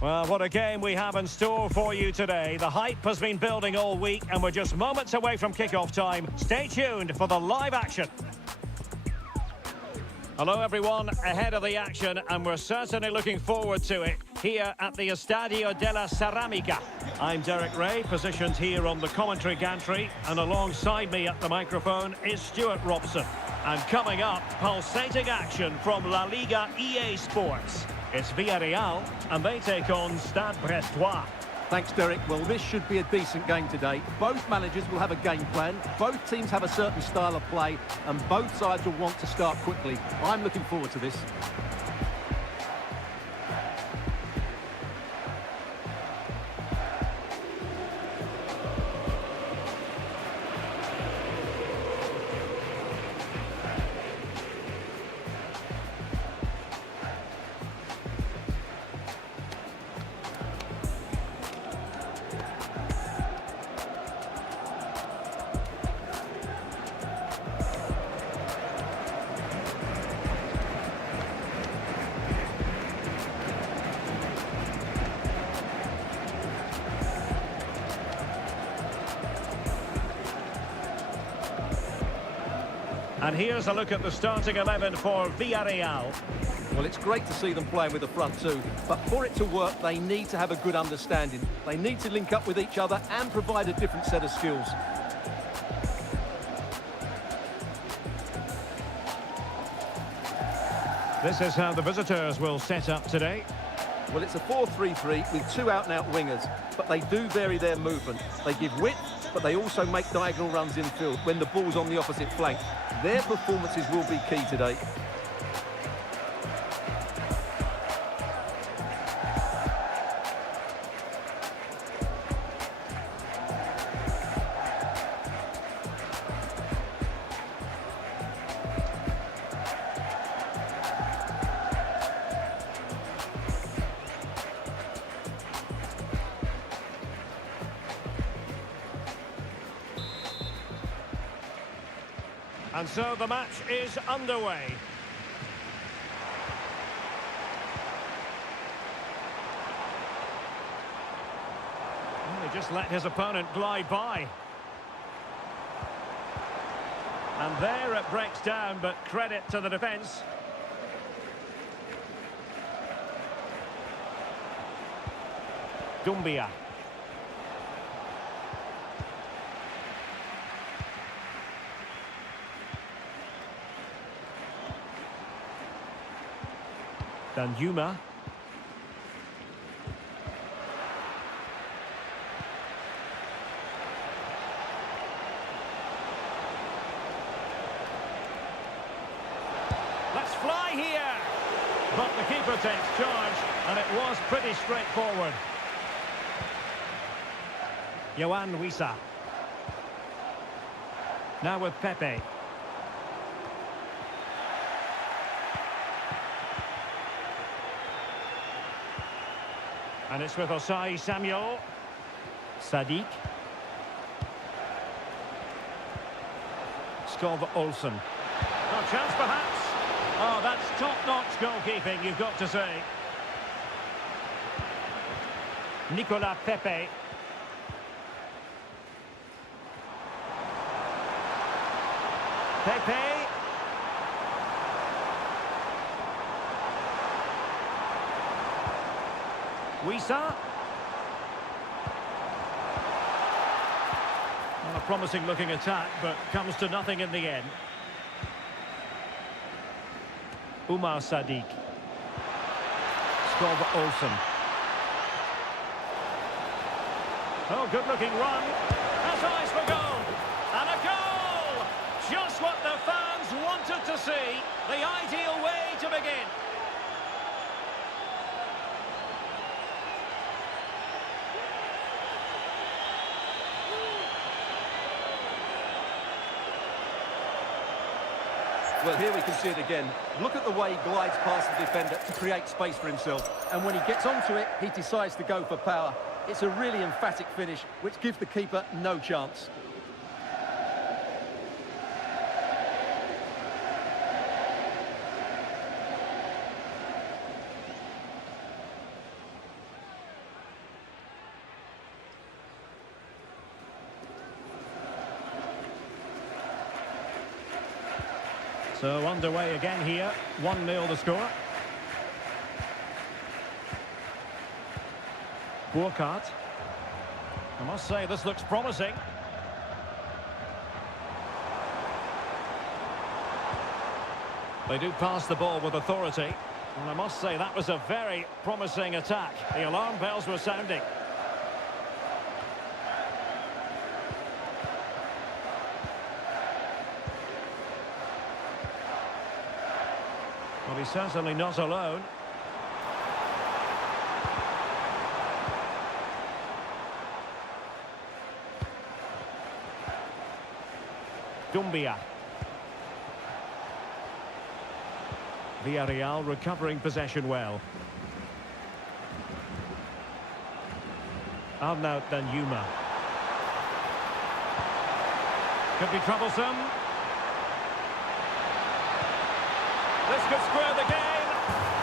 Well, what a game we have in store for you today. The hype has been building all week and we're just moments away from kickoff time. Stay tuned for the live action. Hello everyone, ahead of the action, and we're certainly looking forward to it here at the Estadio della Ceramica. I'm Derek Ray, positioned here on the commentary gantry, and alongside me at the microphone is Stuart Robson. And coming up, pulsating action from LaLiga EA Sports. It's Villarreal, and they take on Stade Brestois. Thanks, Derek. Well, this should be a decent game today. Both managers will have a game plan. Both teams have a certain style of play, and both sides will want to start quickly. I'm looking forward to this. And here's a look at the starting 11 for Villarreal. Well, it's great to see them playing with the front two, but for it to work, they need to have a good understanding. They need to link up with each other and provide a different set of skills. This is how the visitors will set up today. Well, it's a 4-3-3 with two out-and-out wingers, but they do vary their movement. They give width, but they also make diagonal runs infield when the ball's on the opposite flank. Their performances will be key today. And so the match is underway. Well, he just let his opponent glide by. And there it breaks down, but credit to the defence. Dumbia. Danjuma. Let's fly here. But the keeper takes charge, and it was pretty straightforward. Yohan Wissa. Now with Pepe. And it's with Osai Samuel. Sadiq. Skov Olsen. No chance perhaps. Oh, that's top-notch goalkeeping, you've got to say. Nicolas Pepe. Pepe. Wissa. Well, a promising looking attack, but comes to nothing in the end. Umar Sadiq. Skov Olsen. Oh, good looking run. Has eyes for goal. And a goal! Just what the fans wanted to see. The ideal way to begin. Well, here we can see it again. Look at the way he glides past the defender to create space for himself. And when he gets onto it, he decides to go for power. It's a really emphatic finish, which gives the keeper no chance. So underway again here. 1-0 the score. Burkhardt. I must say this looks promising. They do pass the ball with authority. And I must say that was a very promising attack. The alarm bells were sounding. Well, he's certainly not alone. Dumbia. Villarreal recovering possession well. Arnaut Danjuma. Could be troublesome. This could square the game.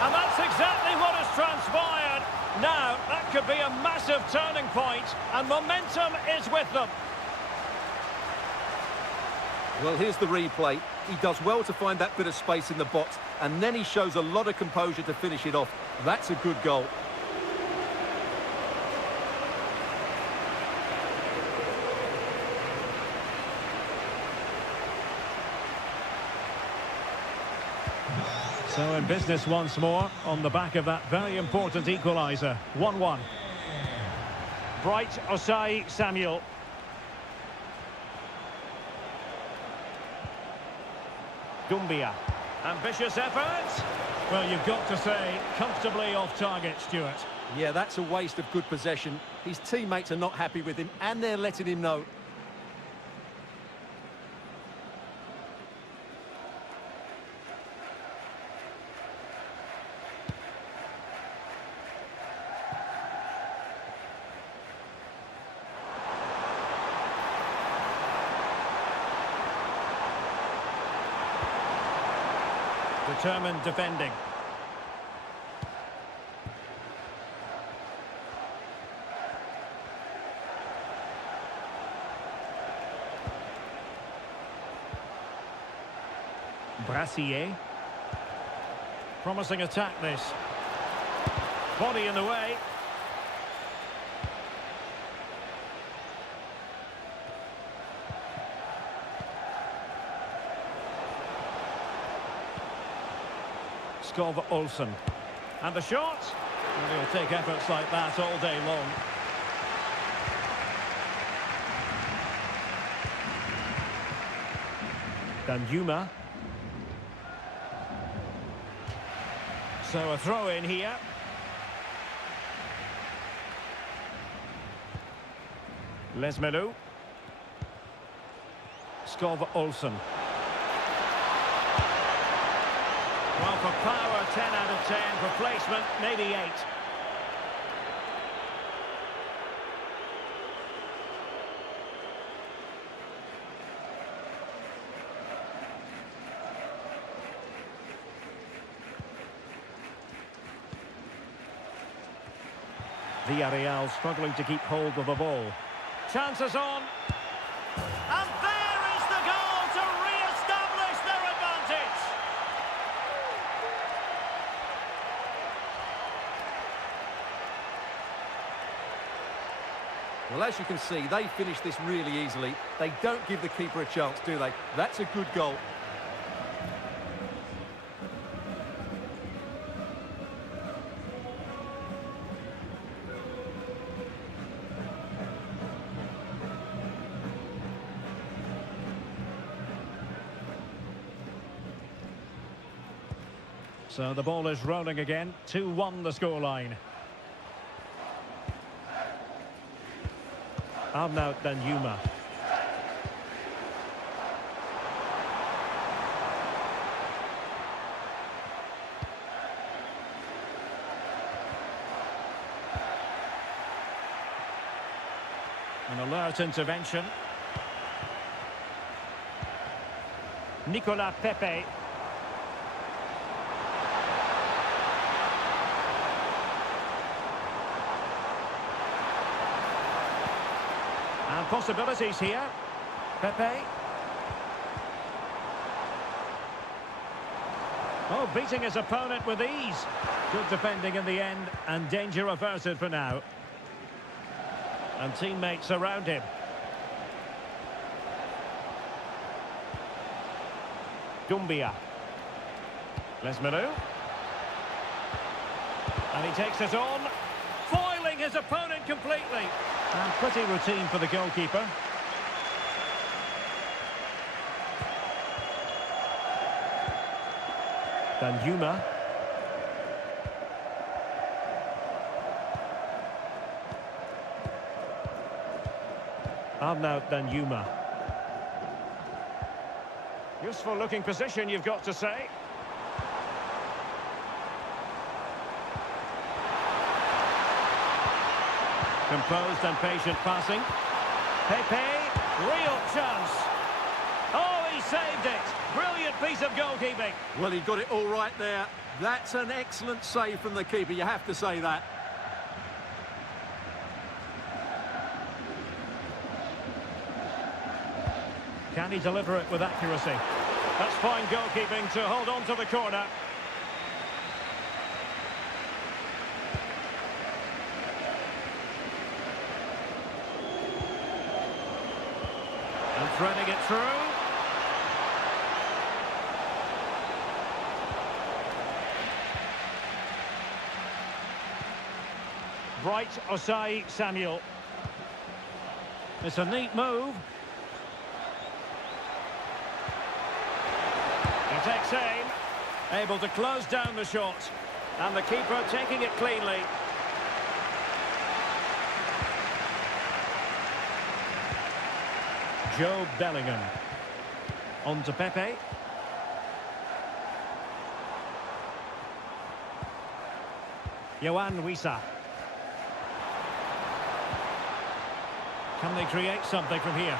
And that's exactly what has transpired. Now, that could be a massive turning point, and momentum is with them. Well, here's the replay. He does well to find that bit of space in the box, and then he shows a lot of composure to finish it off. That's a good goal. So in business once more on the back of that very important equaliser. 1-1. Bright Osai Samuel. Dumbia. Ambitious effort. Well, you've got to say, comfortably off target, Stuart. Yeah, that's a waste of good possession. His teammates are not happy with him, and they're letting him know. Determined defending. Brassier. Promising attack this. Body in the way. Olsen. And the shot. And he'll take efforts like that all day long. Danjuma. So a throw in here. Lesmelu. Olsen. Well, for power, 10 out of 10. For placement, maybe 8. Villarreal struggling to keep hold of the ball. Chances on. And there is the goal to re-establish their advantage. Well, as you can see, they finish this really easily. They don't give the keeper a chance, do they? That's a good goal. So the ball is rolling again. 2-1 the scoreline. Arnaut Danjuma. An alert intervention. Nicolas Pepe. And possibilities here. Pepe. Oh, beating his opponent with ease. Good defending in the end, and danger averted for now. And teammates around him. Dumbia. Lesmenu. And he takes it on, foiling his opponent completely. And pretty routine for the goalkeeper. Danjuma. Arnaut Danjuma. Useful looking position, you've got to say. Composed and patient passing. Pepe, real chance. Oh, he saved it. Brilliant piece of goalkeeping. Well, he got it all right there. That's an excellent save from the keeper, you have to say that. Can he deliver it with accuracy? That's fine goalkeeping to hold on to the corner. And threading it through. Bright Osai Samuel. It's a neat move. He takes aim, able to close down the shot, and the keeper taking it cleanly. Joe Bellingham. On to Pepe. Yohan Wissa. Can they create something from here?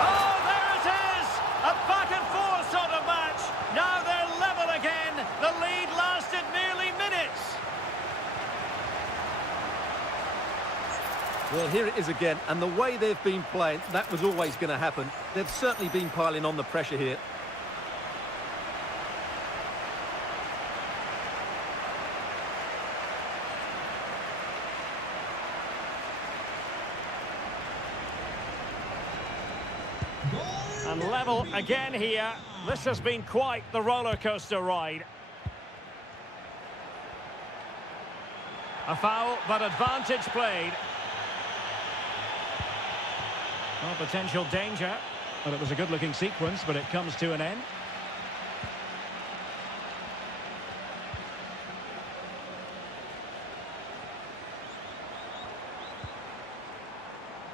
Oh, there it is! A back-and-forth sort of match. Now they're level again. The lead lasted nearly minutes. Well, here it is again, and the way they've been playing, that was always going to happen. They've certainly been piling on the pressure here. And level again here. This has been quite the roller coaster ride. A foul, but advantage played. Well, potential danger. Well, it was a good-looking sequence, but it comes to an end.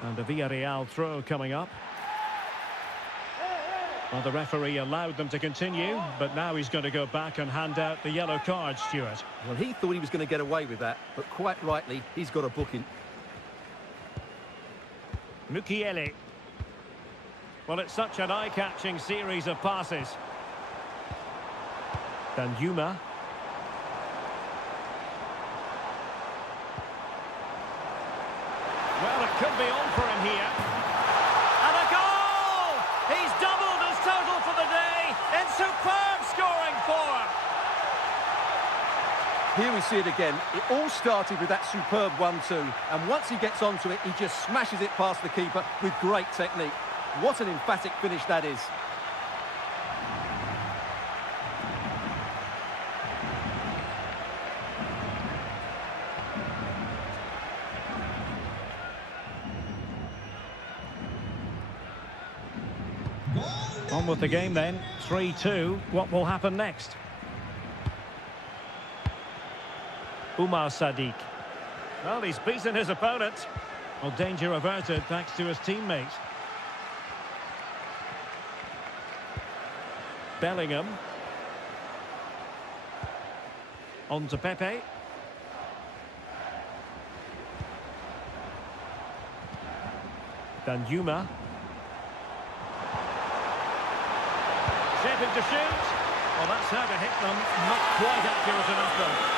And the Villarreal throw coming up. Well, the referee allowed them to continue, but now he's going to go back and hand out the yellow card, Stuart. Well, he thought he was going to get away with that, but quite rightly, he's got a booking. Mukiele. Well, it's such an eye-catching series of passes. Danjuma. Well, it could be on for him here. And a goal! He's doubled his total for the day in superb scoring form. Here we see it again. It all started with that superb 1-2, and once he gets onto it, he just smashes it past the keeper with great technique. What an emphatic finish that is. On with the game then, 3-2. What will happen next? Umar Sadiq. Well, he's beaten his opponent. Well, danger averted thanks to his teammates. Bellingham. On to Pepe. Danjuma. Shaping to shoot. Well, that's how to hit them. Not quite accurate enough, though.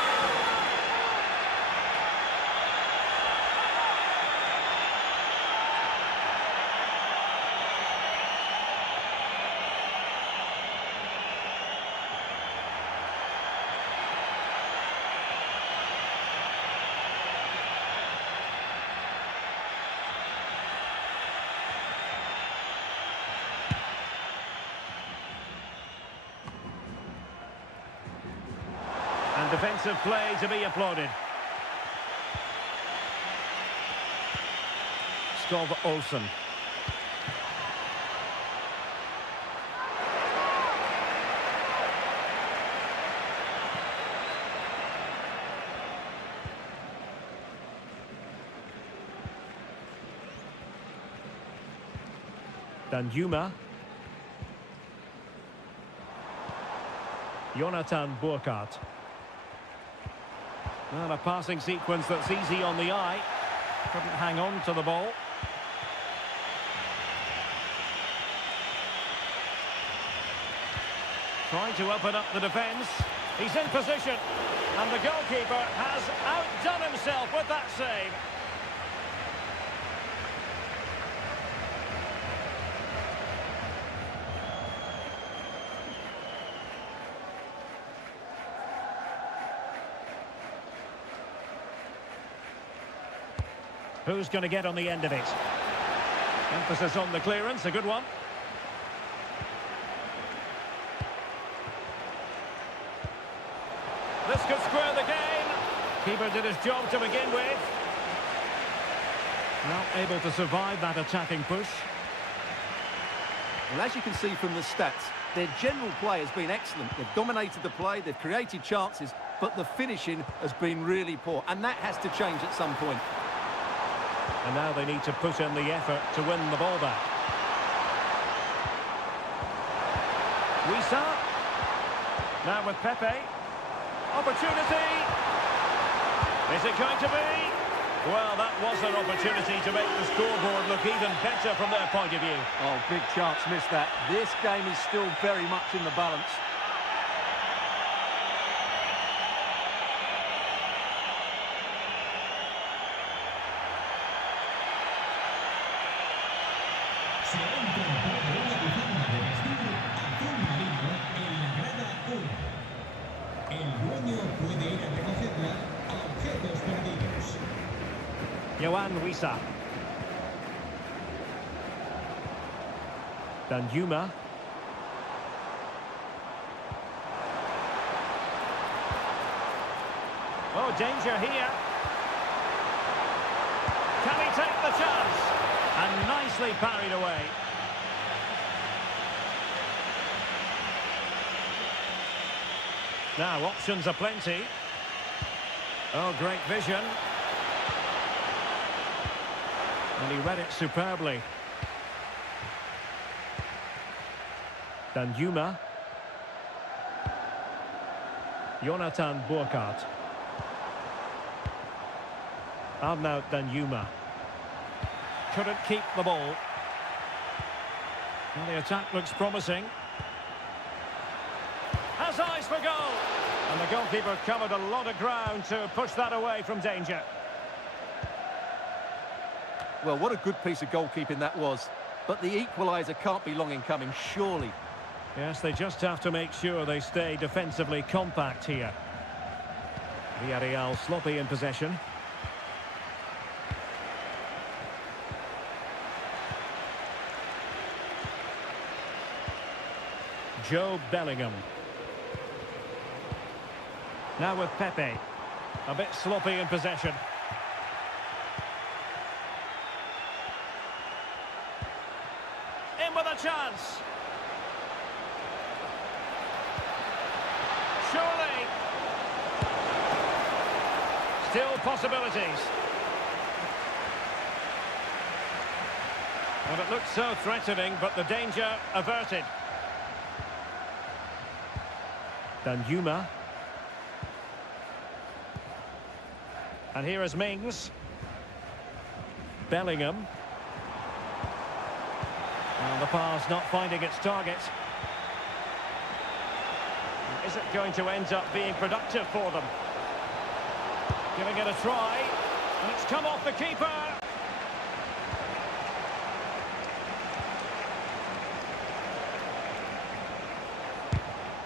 Defensive play to be applauded. Skov Olsen. Danjuma. Jonathan Burkhardt. Well, a passing sequence that's easy on the eye. Couldn't hang on to the ball. Trying to open up the defence. He's in position. And the goalkeeper has outdone himself with that save. Who's going to get on the end of it? Emphasis on the clearance, a good one. This could square the game. Keeper did his job to begin with. Not able to survive that attacking push. Well, as you can see from the stats, their general play has been excellent. They've dominated the play, they've created chances, but the finishing has been really poor, and that has to change at some point. And now they need to put in the effort to win the ball back. Wissa. Now with Pepe. Opportunity. Is it going to be? Well, that was an opportunity to make the scoreboard look even better from their point of view. Oh, big chance, missed that. This game is still very much in the balance. Se ha incorporado una bufanda de vestir azul marino en la grada 1. El dueño puede ir a recogerla a objetos perdidos. Johan Wissa. Danjuma. Oh, danger here. Can he take the chance? And nicely parried away. Now, options are plenty. Oh, great vision. And he read it superbly. Danjuma. Jonathan Burkhardt. Arnaud Danjuma. Couldn't keep the ball. And the attack looks promising. Has eyes for goal. And the goalkeeper covered a lot of ground to push that away from danger. Well, what a good piece of goalkeeping that was. But the equaliser can't be long in coming, surely. Yes, they just have to make sure they stay defensively compact here. Villarreal sloppy in possession. Joe Bellingham. Now with Pepe. A bit sloppy in possession. In with a chance. Surely. Still possibilities. Well, it looked so threatening, but the danger averted. Danjuma. And here is Mings. Bellingham. And the pass not finding its target. Is it going to end up being productive for them? Giving it a try. And it's come off the keeper.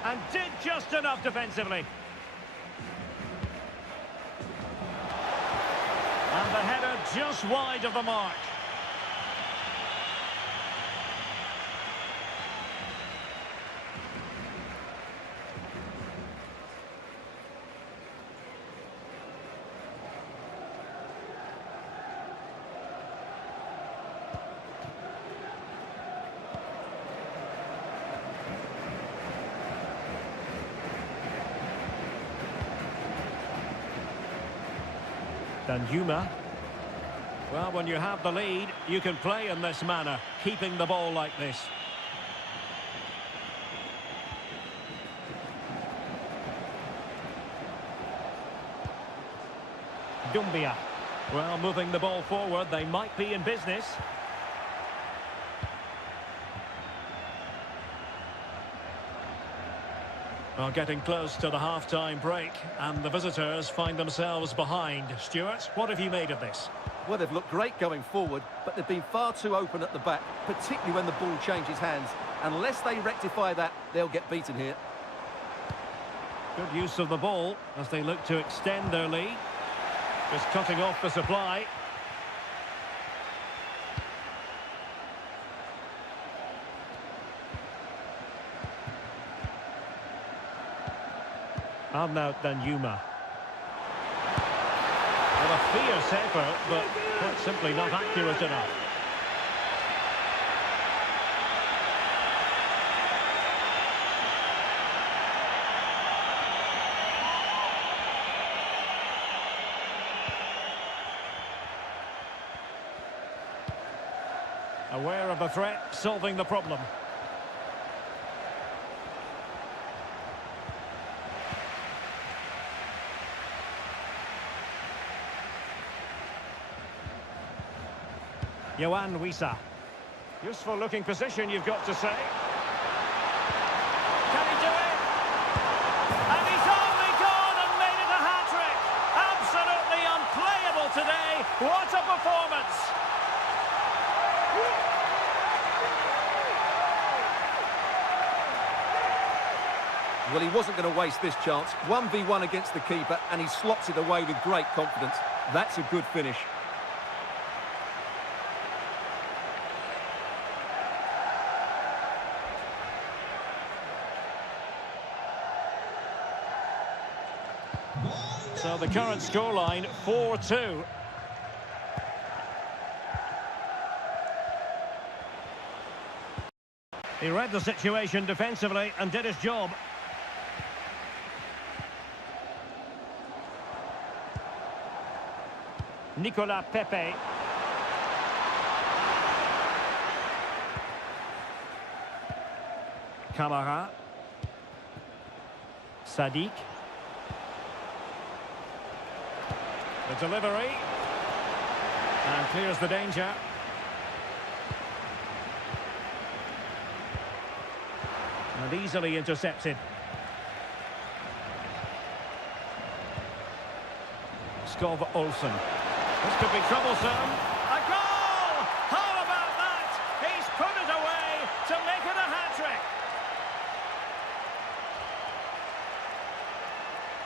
And did just enough defensively. And the header just wide of the mark. Danjuma. Well, when you have the lead, you can play in this manner, keeping the ball like this. Dumbia. Well, moving the ball forward, they might be in business. Well, getting close to the half-time break, and the visitors find themselves behind. Stuart, what have you made of this? Well, they've looked great going forward, but they've been far too open at the back, particularly when the ball changes hands. Unless they rectify that, they'll get beaten here. Good use of the ball as they look to extend their lead. Just cutting off the supply. And now Danjuma. Well, a fierce effort, but quite simply not accurate enough. Aware of the threat, solving the problem. Yohan Wissa. Useful looking position, you've got to say. Can he do it? And he's only gone and made it a hat-trick. Absolutely unplayable today. What a performance. Well, he wasn't going to waste this chance. 1v1 against the keeper, and he slots it away with great confidence. That's a good finish. So the current scoreline, 4-2. He read the situation defensively and did his job. Nicolas Pepe. Camara. Sadiq. The delivery. And clears the danger. And easily intercepted. Skov Olsen. This could be troublesome. A goal! How about that? He's put it away to make it a hat-trick.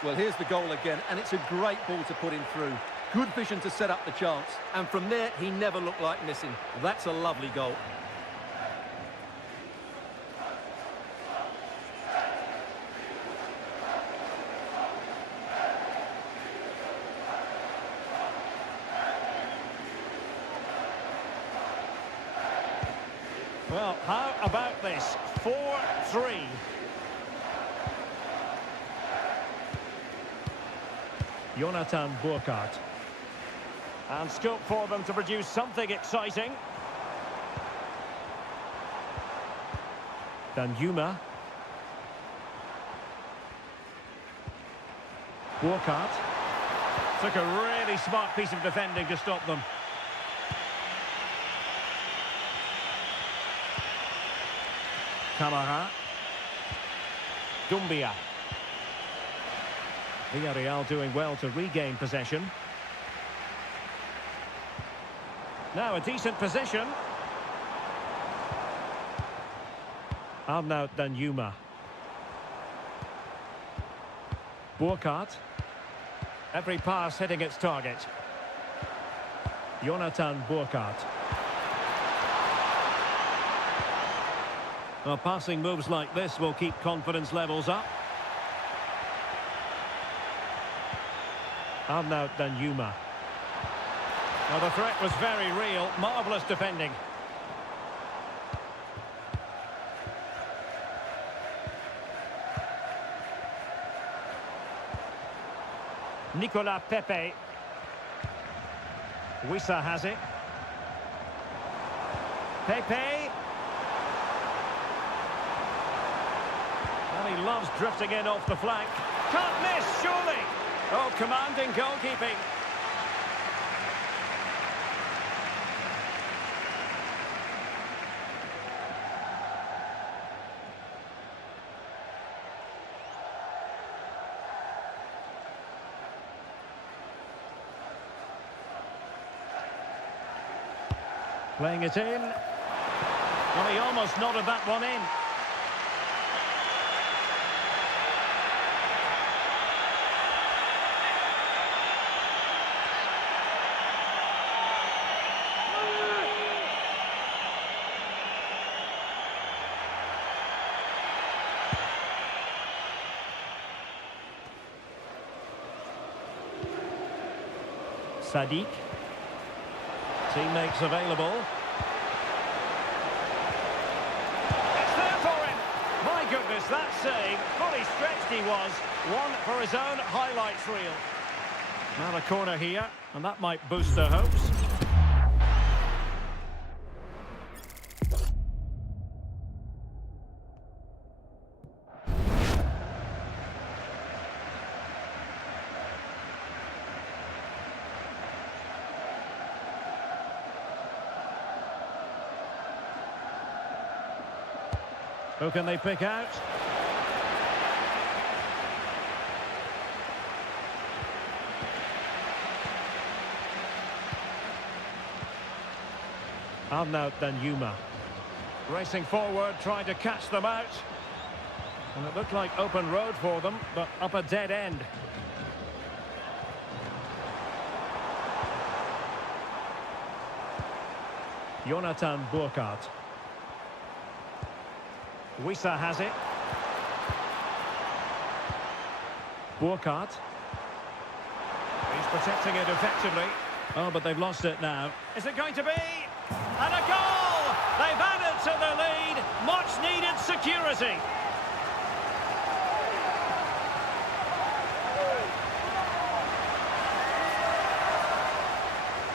Well, here's the goal again, and it's a great ball to put him through. Good vision to set up the chance, and from there, he never looked like missing. That's a lovely goal. Well, how about this? 4-3. Jonathan Burkhardt. And scope for them to produce something exciting. Danjuma. Burkhardt. Took a really smart piece of defending to stop them. Camara. Dumbia. Villarreal doing well to regain possession. Now a decent position. And now Danjuma. Burkhardt. Every pass hitting its target. Jonathan Burkhardt. Well, passing moves like this will keep confidence levels up. And now Danjuma. Well, the threat was very real. Marvellous defending. Nicolas Pepe. Wissa has it. Pepe. And he loves drifting in off the flank. Can't miss, surely. Oh, commanding goalkeeping. Playing it in. Well, he almost nodded that one in. Sadiq. Teammates available. It's there for him. My goodness, that save. Fully stretched he was. One for his own highlights reel. Now a corner here, and that might boost their hopes. Who can they pick out? Arnaut Danjuma. Racing forward, trying to catch them out. And it looked like open road for them, but up a dead end. Jonathan Burkhardt. Wissa has it. Burkhardt. He's protecting it effectively. Oh, but they've lost it now. Is it going to be? And a goal! They've added to the lead. Much needed security.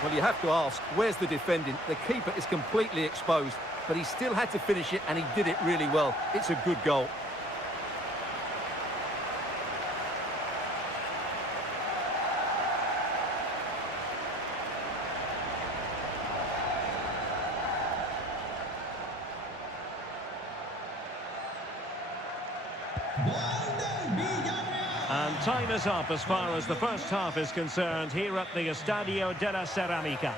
Well, you have to ask, where's the defending? The keeper is completely exposed, but he still had to finish it, and he did it really well. It's a good goal. And time is up as far as the first half is concerned here at the Estadio de la Ceramica.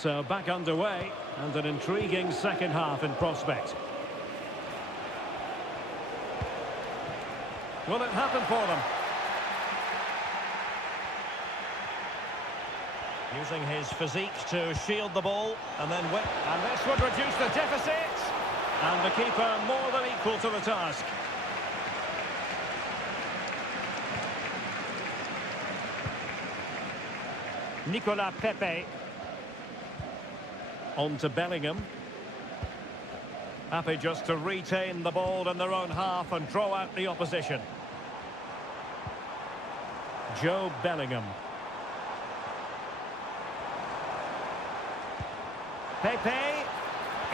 So back underway, and an intriguing second half in prospect. Will it happen for them? Using his physique to shield the ball, and then whip. And this would reduce the deficit. And the keeper more than equal to the task. Nicolas Pepe. On to Bellingham. Happy just to retain the ball in their own half and draw out the opposition. Joe Bellingham. Pepe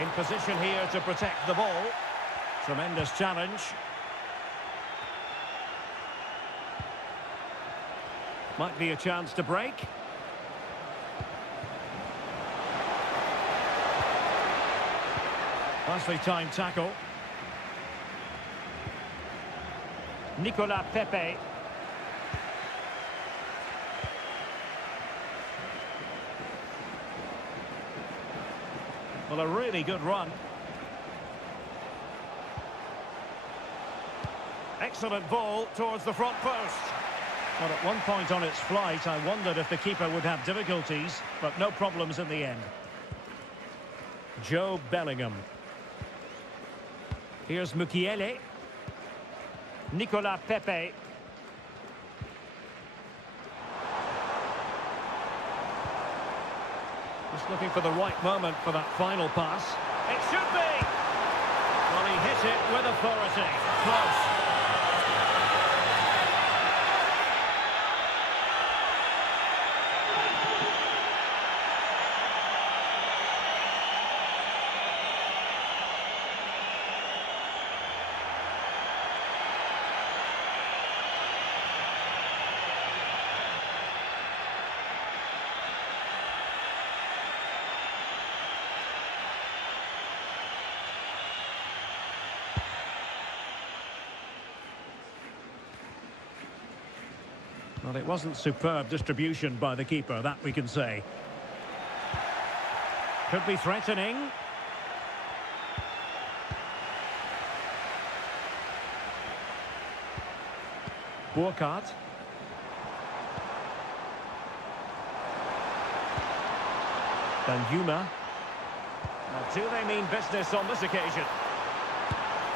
in position here to protect the ball. Tremendous challenge. Might be a chance to break. Nicely timed tackle. Nicolas Pepe. Well, a really good run. Excellent ball towards the front post. Well, at one point on its flight, I wondered if the keeper would have difficulties, but no problems in the end. Joe Bellingham. Here's Mukiele. Nicolas Pepe. Just looking for the right moment for that final pass. It should be! Well, he hit it with authority. Close. Well, it wasn't superb distribution by the keeper, that we can say. Could be threatening. Burkhardt. Danjuma. Now, do they mean business on this occasion?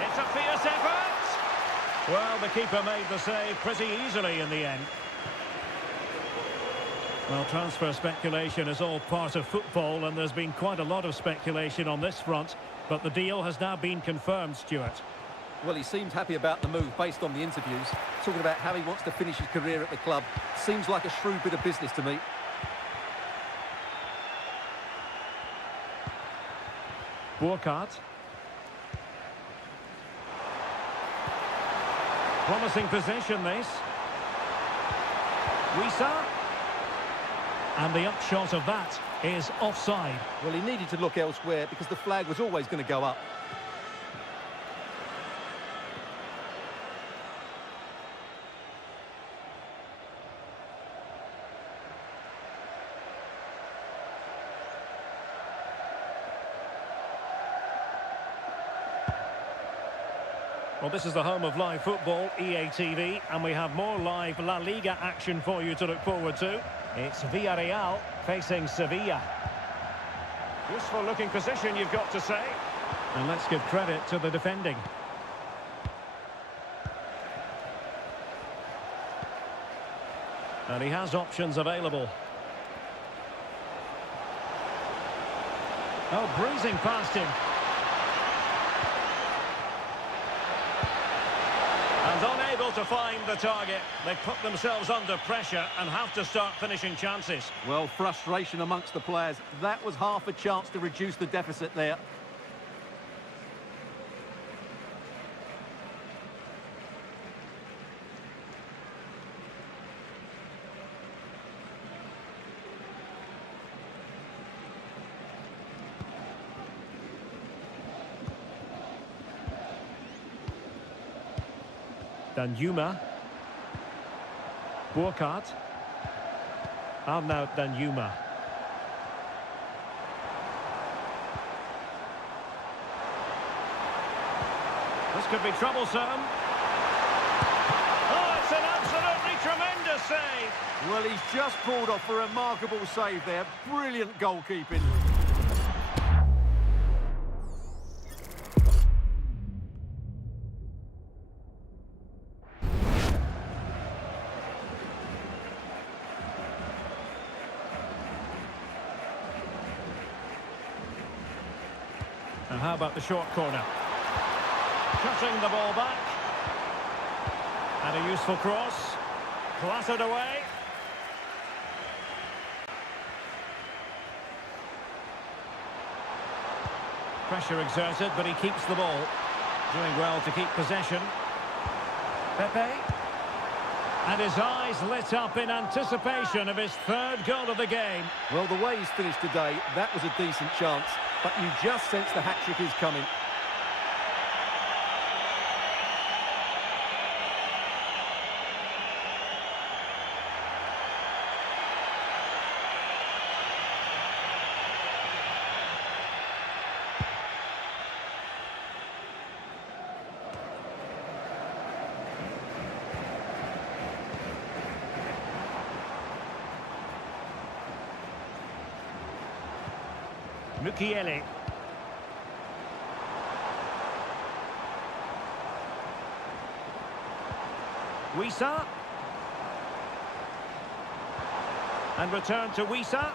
It's a fierce effort! Well, the keeper made the save pretty easily in the end. Well, transfer speculation is all part of football, and there's been quite a lot of speculation on this front, but the deal has now been confirmed, Stuart. Well, he seemed happy about the move based on the interviews, talking about how he wants to finish his career at the club. Seems like a shrewd bit of business to me. Burkhardt. Promising possession, this. Wisa. And the upshot of that is offside. Well, he needed to look elsewhere because the flag was always going to go up. Well, this is the home of live football, EA TV, and we have more live La Liga action for you to look forward to. It's Villarreal facing Sevilla. Useful looking position, you've got to say. And let's give credit to the defending. And he has options available. Oh, breezing past him. And unable to find the target. They put themselves under pressure and have to start finishing chances. Well, frustration amongst the players. That was half a chance to reduce the deficit there. Danjuma. Burkhardt. And now Danjuma. This could be troublesome. Oh, it's an absolutely tremendous save. Well, he's just pulled off a remarkable save there. Brilliant goalkeeping. And how about the short corner? Cutting the ball back. And a useful cross. Clattered away. Pressure exerted, but he keeps the ball. Doing well to keep possession. Pepe. And his eyes lit up in anticipation of his third goal of the game. Well, the way he's finished today, that was a decent chance. But you just sense the hat-trick is coming. Mukiele. Wissa. And return to Wissa.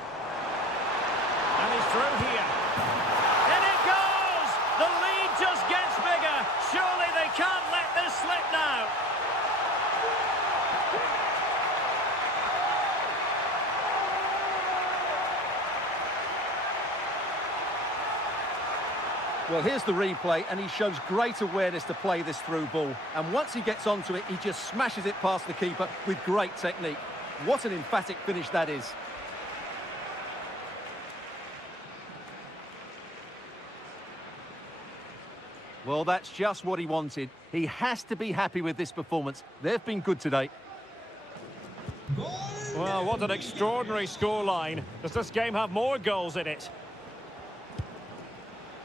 And he's through here. And it goes! The lead just gets bigger. Surely they can't let this slip now. Well, here's the replay, and he shows great awareness to play this through ball. And once he gets onto it, he just smashes it past the keeper with great technique. What an emphatic finish that is. Well, that's just what he wanted. He has to be happy with this performance. They've been good today. Well, what an extraordinary scoreline. Does this game have more goals in it?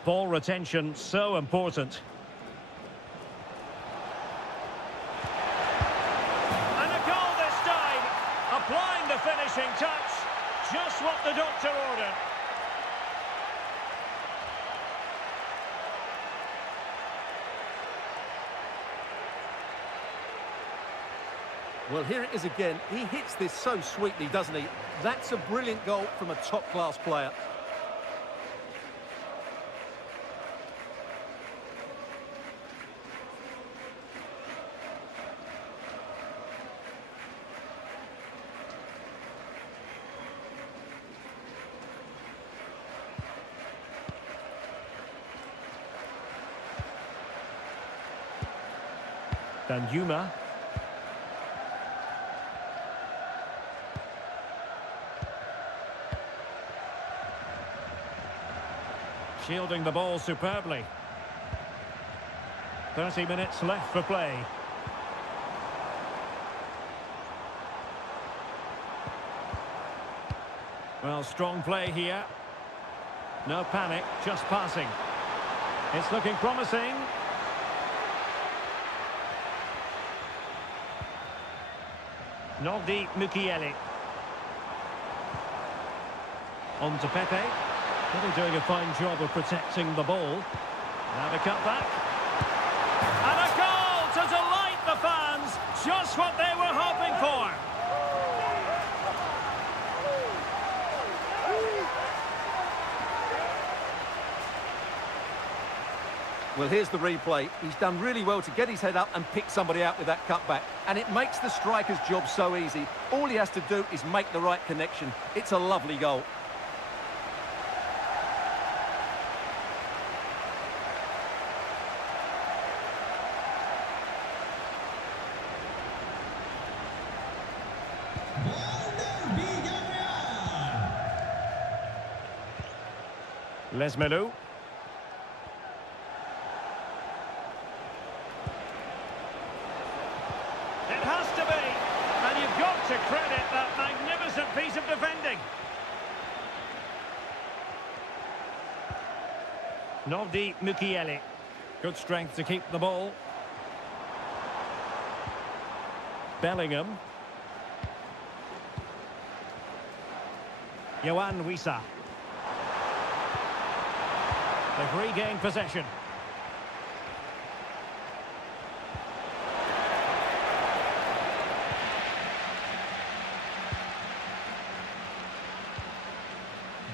Ball retention, so important. And a goal this time. Applying the finishing touch. Just what the doctor ordered. Well, here it is again. He hits this so sweetly, doesn't he? That's a brilliant goal from a top-class player. Danjuma. Shielding the ball superbly. 30 minutes left for play. Well, strong play here. No panic, just passing. It's looking promising. Nogdi Mukiele. On to Pepe. Really doing a fine job of protecting the ball. And a cutback. And a goal to delight the fans. Just what they were hoping for. Well, here's the replay. He's done really well to get his head up and pick somebody out with that cutback. And it makes the striker's job so easy. All he has to do is make the right connection. It's a lovely goal. Lesmelu. It has to be. And you've got to credit that magnificent piece of defending. Nogdi Mukiele. Good strength to keep the ball. Bellingham. Yohan Wissa. They've regained possession.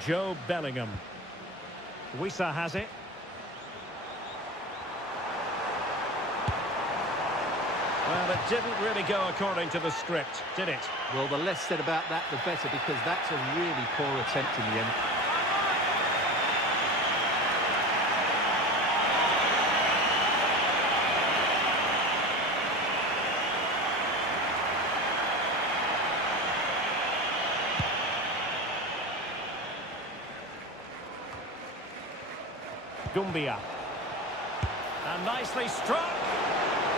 Joe Bellingham. Wissa has it. Well, it didn't really go according to the script, did it? Well, the less said about that, the better, because that's a really poor attempt in the end. Dumbia. And nicely struck.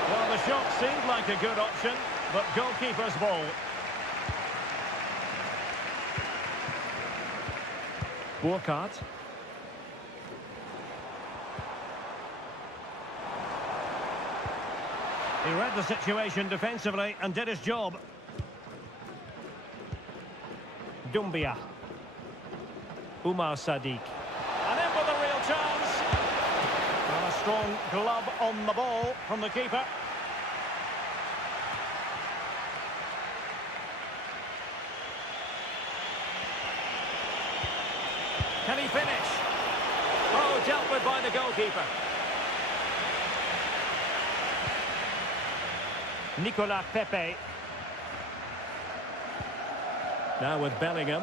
Well, the shot seemed like a good option, but goalkeeper's ball. Burkhardt. He read the situation defensively and did his job. Dumbia. Umar Sadiq. And in with a real chance. And a strong glove on the ball from the keeper. Can he finish? Oh, dealt with by the goalkeeper. Nicolas Pepe. Now with Bellingham.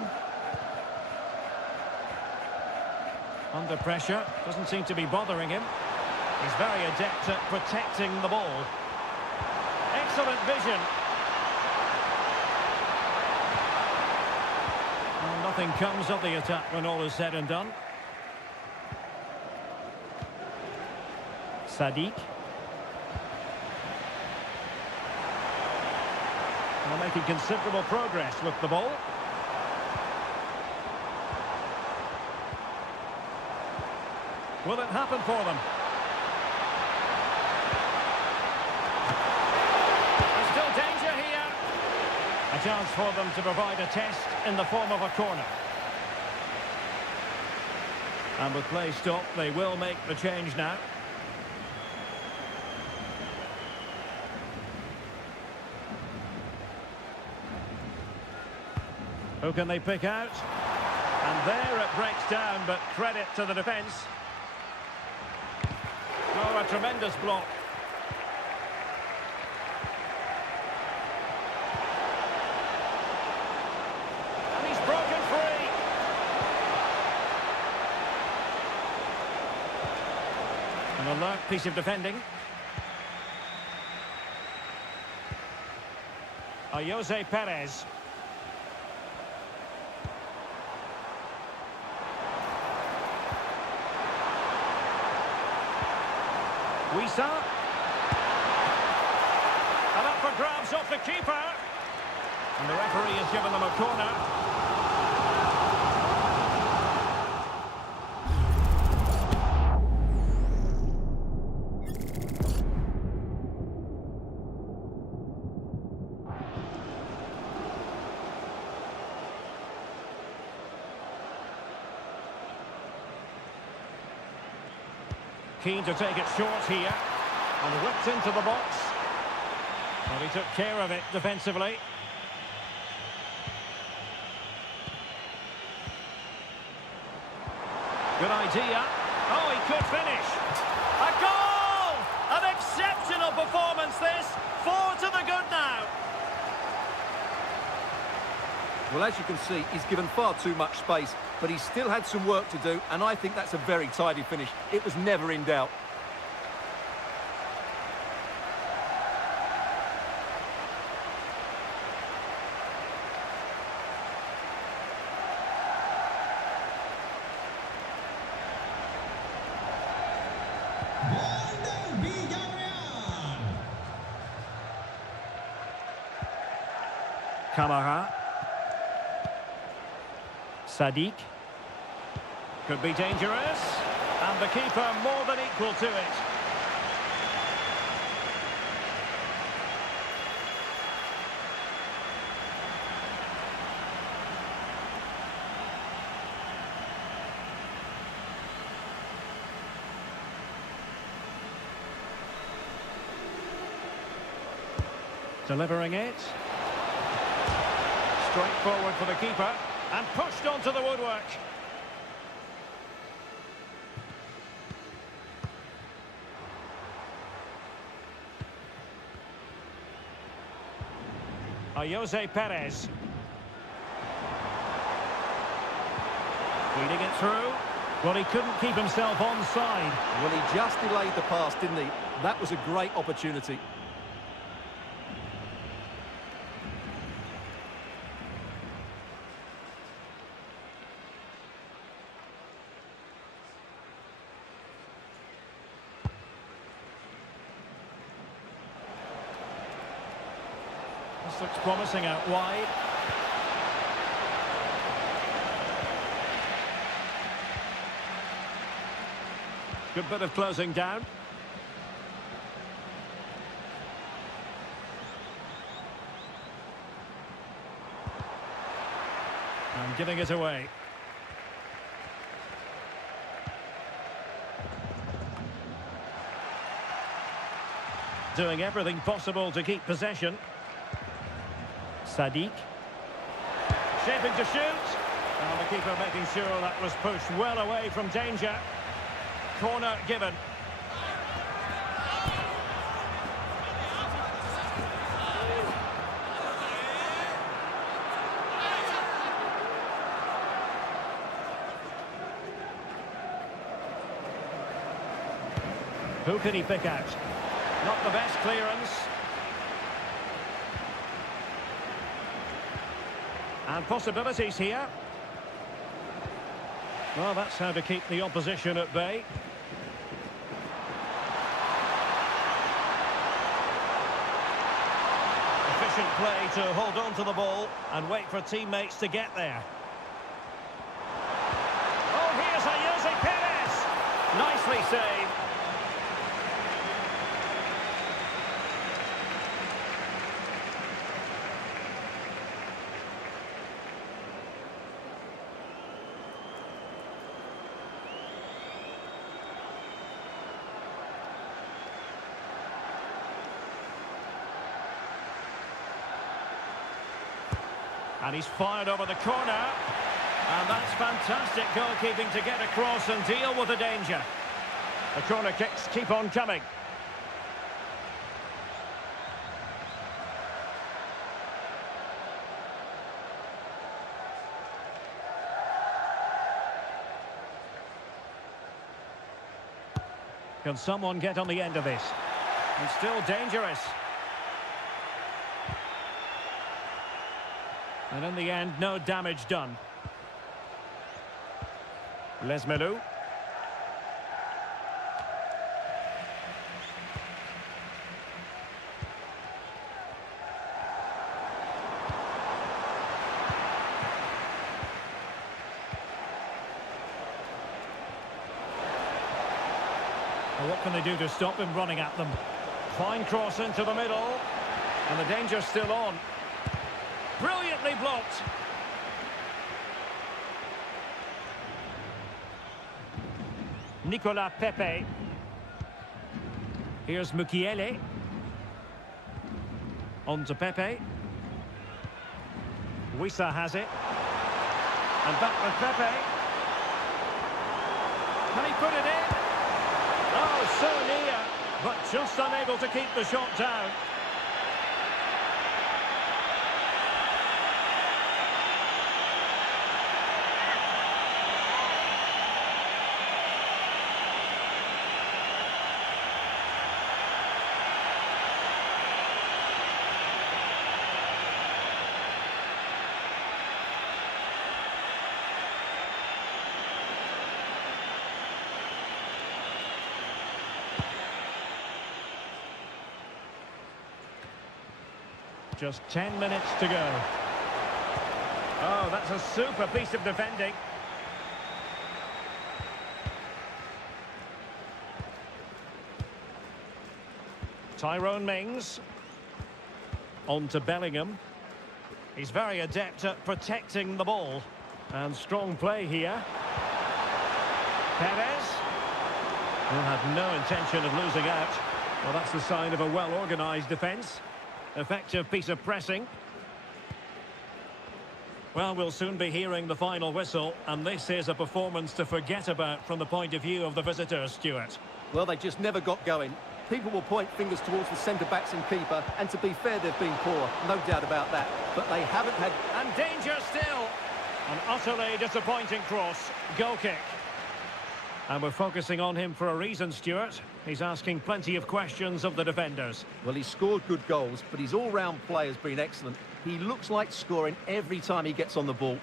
Under pressure, doesn't seem to be bothering him. He's very adept at protecting the ball. Excellent vision. Well, nothing comes of the attack when all is said and done. Sadiq. Well, making considerable progress with the ball. Will it happen for them? There's still danger here. A chance for them to provide a test in the form of a corner. And with play stopped, they will make the change now. Who can they pick out? And there it breaks down, but credit to the defence. Oh, a tremendous block. And he's broken free. An alert piece of defending. Jose Perez. Wisa. And up for grabs off the keeper. And the referee has given them a corner. Keen to take it short here. And whipped into the box. Well, he took care of it defensively. Good idea. Oh, he could finish. A goal! An exceptional performance this. 4 to the good now. Well, as you can see, he's given far too much space, but he still had some work to do, and I think that's a very tidy finish. It was never in doubt. Gol del Villarreal. Camara. Sadiq. Could be dangerous. And the keeper more than equal to it. Delivering it. Straight forward for the keeper. And pushed onto the woodwork. Jose Perez. Feeding it through. Well, he couldn't keep himself onside. Well, he just delayed the pass, didn't he? That was a great opportunity. This looks promising out wide. Good bit of closing down. And giving it away. Doing everything possible to keep possession. Sadiq. Shaping to shoot. And the keeper making sure that was pushed well away from danger. Corner given. Who can he pick out? Not the best clearance. And possibilities here. Well, that's how to keep the opposition at bay. Efficient play to hold on to the ball and wait for teammates to get there. Oh, here's Jose Perez. Nicely saved. And he's fired over the corner. And that's fantastic goalkeeping to get across and deal with the danger. The corner kicks keep on coming. Can someone get on the end of this? And still dangerous. And in the end, no damage done. Lesmelou. Well, what can they do to stop him running at them? Fine cross into the middle. And the danger's still on. Brilliantly blocked. Nicolas Pepe. Here's Mukiele. On to Pepe. Wissa has it. And back with Pepe. Can he put it in? Oh, so near, but just unable to keep the shot down. Just 10 minutes to go. Oh, that's a super piece of defending. Tyrone Mings. On to Bellingham. He's very adept at protecting the ball. And strong play here. Perez. He'll have no intention of losing out. Well, that's the sign of a well-organised defence. Effective piece of pressing. Well, we'll soon be hearing the final whistle, and this is a performance to forget about from the point of view of the visitors, Stuart. Well, they just never got going. People will point fingers towards the centre-backs and keeper, and to be fair, they've been poor, no doubt about that. But they haven't had... And danger still. An utterly disappointing cross. Goal kick. And we're focusing on him for a reason, Stuart. He's asking plenty of questions of the defenders. Well, he's scored good goals, but his all-round play has been excellent. He looks like scoring every time he gets on the ball.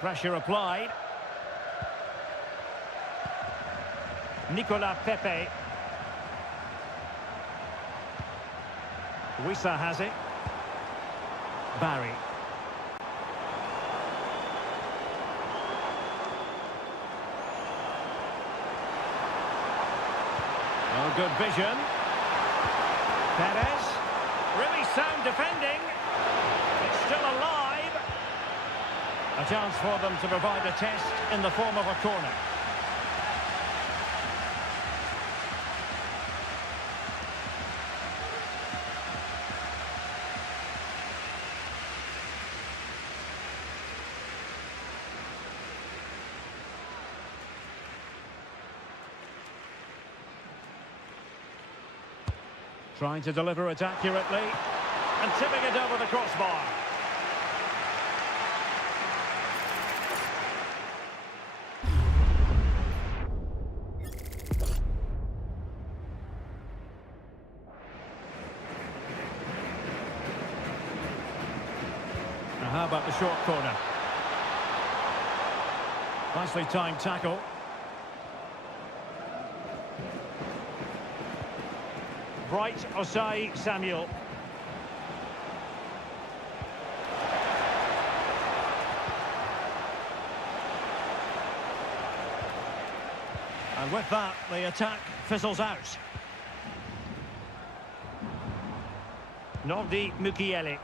Pressure applied. Nicolas Pepe. Wissa has it. Barry. Oh, good vision. Perez. Really sound defending. It's still alive. A chance for them to provide a test in the form of a corner. Trying to deliver it accurately and tipping it over the crossbar. Now how about the short corner? Nicely timed tackle. Bright Osai Samuel. And with that, the attack fizzles out. Nordi Mukiele.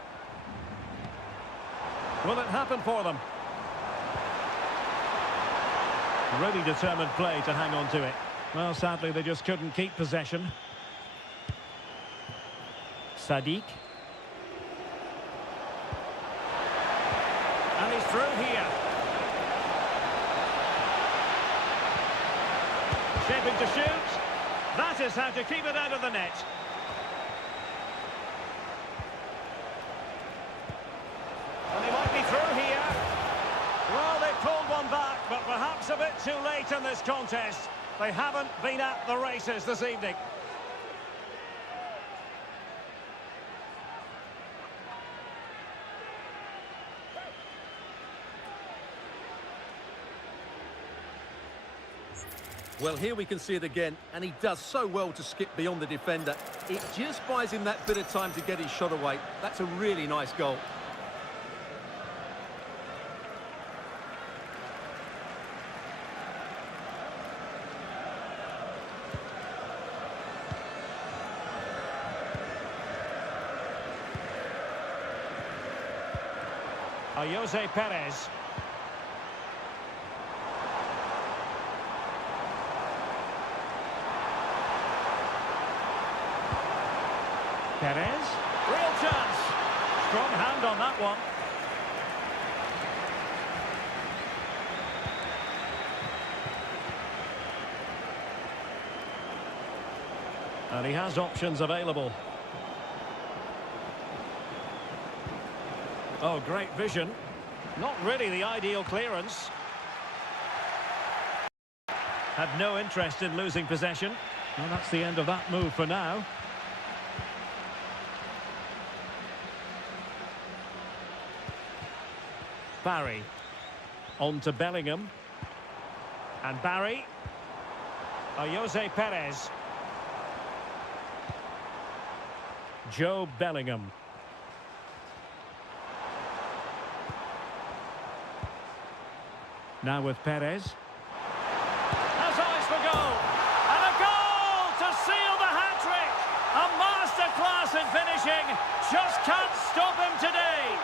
Will it happen for them? Really determined play to hang on to it. Well, sadly, they just couldn't keep possession. Sadiq. And he's through here. Shaping to shoot. That is how to keep it out of the net. And he might be through here. Well, they pulled one back, but perhaps a bit too late in this contest. They haven't been at the races this evening. Well, here we can see it again, and he does so well to skip beyond the defender. It just buys him that bit of time to get his shot away. That's a really nice goal. Jose Perez. Perez, real chance. Strong hand on that one. And he has options available. Oh, great vision. Not really the ideal clearance. Had no interest in losing possession. Well, that's the end of that move for now. Barry. On to Bellingham. And Barry. Jose Perez. Joe Bellingham. Now with Perez. Has eyes for goal. And a goal to seal the hat-trick. A masterclass in finishing. Just can't stop him today.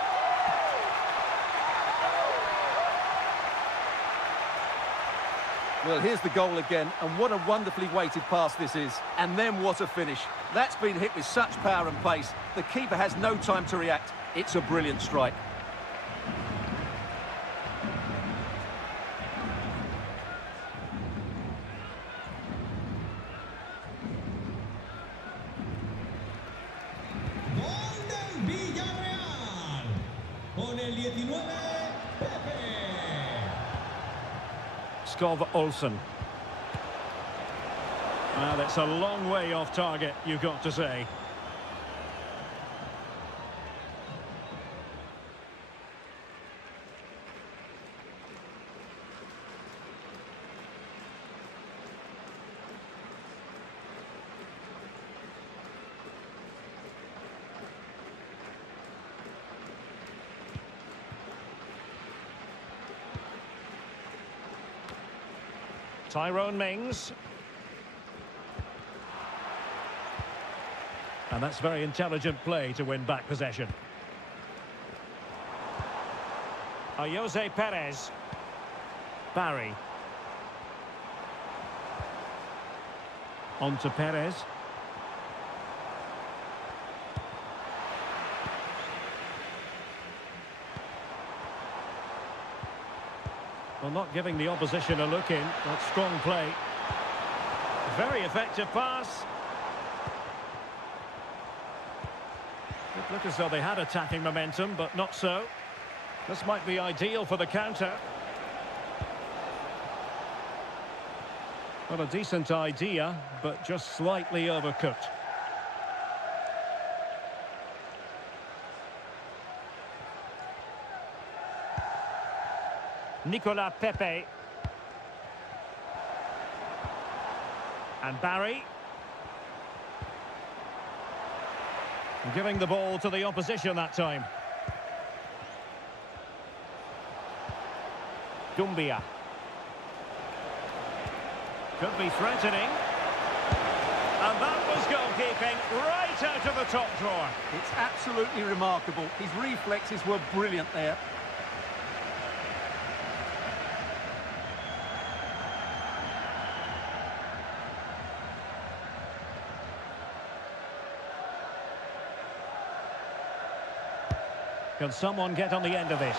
Well, here's the goal again, and what a wonderfully weighted pass this is. And then what a finish. That's been hit with such power and pace. The keeper has no time to react. It's a brilliant strike. Gol del Villarreal. Con el 19, Pepe. Skov Olsen. Well, that's a long way off target, you've got to say. Tyrone Mings. And that's very intelligent play to win back possession. Jose Perez. Barry. On to Perez. Well, not giving the opposition a look in. That's strong play. Very effective pass. It looked as though they had attacking momentum, but not so. This might be ideal for the counter. Well, a decent idea, but just slightly overcooked. Nicolas Pepe. And Barry. Giving the ball to the opposition that time. Dumbia. Could be threatening. And that was goalkeeping right out of the top drawer. It's absolutely remarkable. His reflexes were brilliant there. Can someone get on the end of this?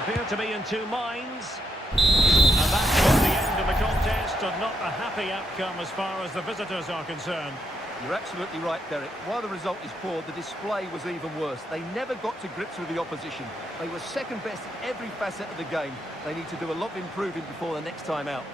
Appear to be in two minds. And that's the end of the contest, and not a happy outcome as far as the visitors are concerned. You're absolutely right, Derek. While the result is poor, the display was even worse. They never got to grips with the opposition. They were second best in every facet of the game. They need to do a lot of improving before the next time out.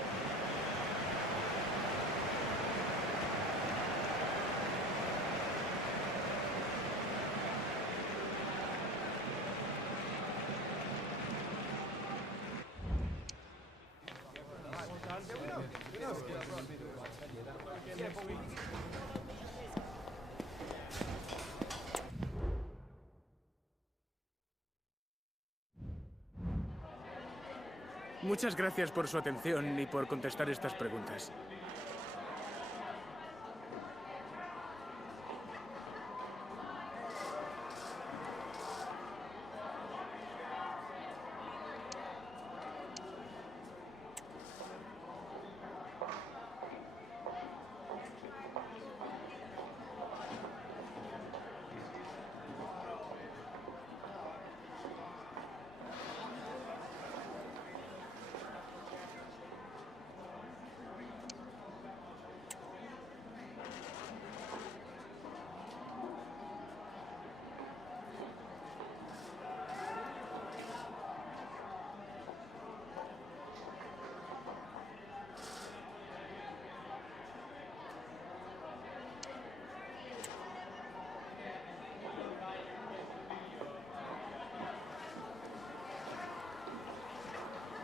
Muchas gracias por su atención y por contestar estas preguntas.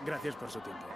Gracias por su tiempo.